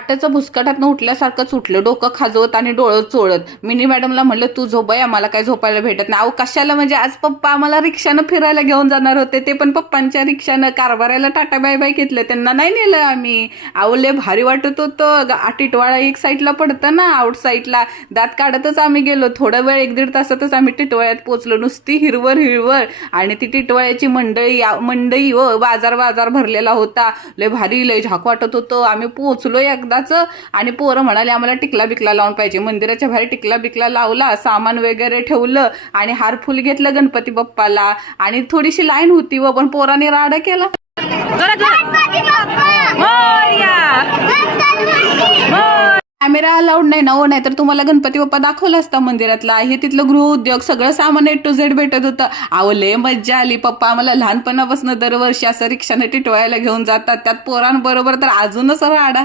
वाट्याचं भुसकाटातनं उठल्यासारखंच उठलं, डोकं खाजवत आणि डोळं चोळत. मिनी मॅडमला म्हणलं तू झोप आहे, आम्हाला काय झोपायला भेटत नाही. अहो कशाला, म्हणजे आज पप्पा आम्हाला रिक्षानं फिरायला घेऊन जाणार होते, ते पण पप्पांच्या रिक्षानं. कारभाराला टाटा बाय बाय घेतलं, त्यांना नाही नेलं आम्ही. अहो लय भारी वाटत होतं. टिटवाळा एक साईडला पडतं ना, आउट साईडला. दात काढतच आम्ही गेलो. थोडा वेळ 1-1.5 तासातच आम्ही टिटवाळ्यात पोहोचलो. नुसती हिरवळ हिरवळ आणि ती टिटवाळ्याची मंडई व बाजार भरलेला होता. लय भारी, लय झाक वाटत होतं. आम्ही पोहोचलो एकदाच आणि पोरं म्हणाले आम्हाला टिकला बिकला लावून पाहिजे. मंदिराच्या बाहेर टिकला बिकला लावला, सामान वगैरे ठेवलं आणि हार फुल घेतलं गणपती बाप्पाला. आणि थोडीशी लाईन होती व पण पोराने राडा केला. कॅमेरा अलाउड नाही ना हो, नाही तर तुम्हाला गणपती बाप्पा दाखवला असता मंदिरातला. हे तिथलं गृहउद्योग सगळं सामान A to Z भेटत होतं. आवले मज्जा आली. पप्पा आम्हाला लहानपणापासून दरवर्षी असं रिक्षाने टिटवायला घेऊन जातात, त्यात पोरांबरोबर तर अजूनच राडा.